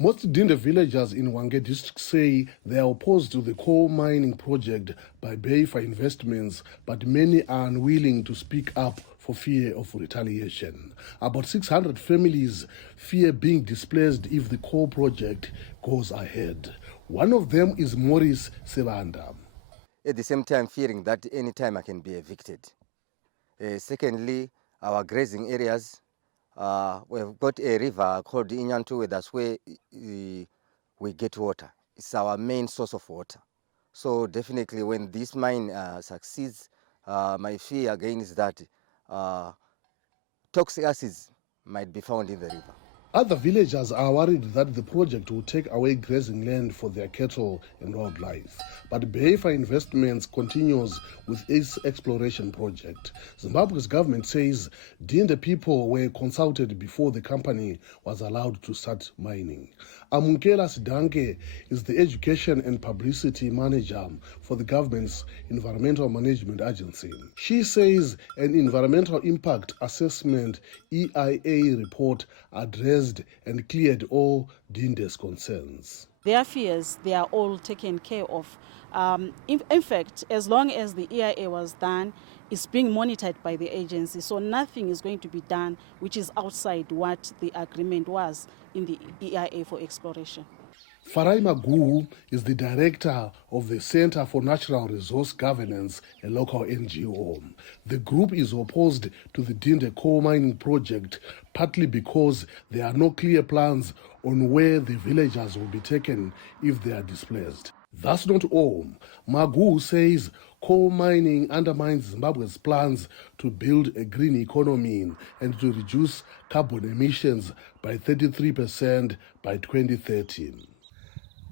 Most Dinde villagers in Hwange district say they are opposed to the coal mining project by Beifa Investments, but many are unwilling to speak up for fear of retaliation. About 600 families fear being displaced if the coal project goes ahead. One of them is Maurice Sebanda. At the same time, fearing that any time I can be evicted. Secondly, our grazing areas, we've got a river called Inyantuwe, that's where we get water. It's our main source of water. So definitely when this mine succeeds, my fear again is that toxic acids might be found in the river. Other villagers are worried that the project will take away grazing land for their cattle and wildlife. But Beifa Investments continues with its exploration project. Zimbabwe's government says Dinde people were consulted before the company was allowed to start mining. Amunkela Sidanke is the education and publicity manager for the government's Environmental Management Agency. She says an environmental impact assessment EIA report addressed and cleared all Dinde's concerns. Their fears, they are all taken care of. In fact, as long as the EIA was done, it's being monitored by the agency, so nothing is going to be done which is outside what the agreement was in the EIA for exploration. Farai Magu is the director of the Center for Natural Resource Governance, a local NGO. The group is opposed to the Dinde coal mining project, partly because there are no clear plans on where the villagers will be taken if they are displaced. That's not all. Magu says coal mining undermines Zimbabwe's plans to build a green economy and to reduce carbon emissions by 33% by 2030.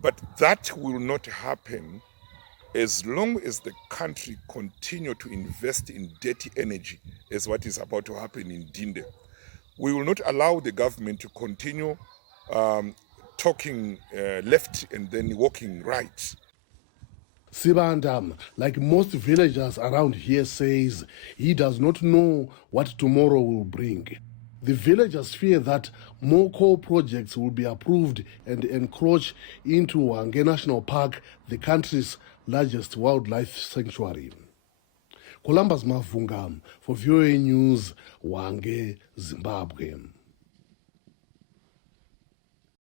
But that will not happen as long as the country continue to invest in dirty energy, as what is about to happen in Dinde. We will not allow the government to continue talking left and then walking right. Sibanda, like most villagers around here, says he does not know what tomorrow will bring. The villagers fear that more coal projects will be approved and encroach into Hwange National Park, the country's largest wildlife sanctuary. Mavhunga for VOA News, Hwange, Zimbabwe.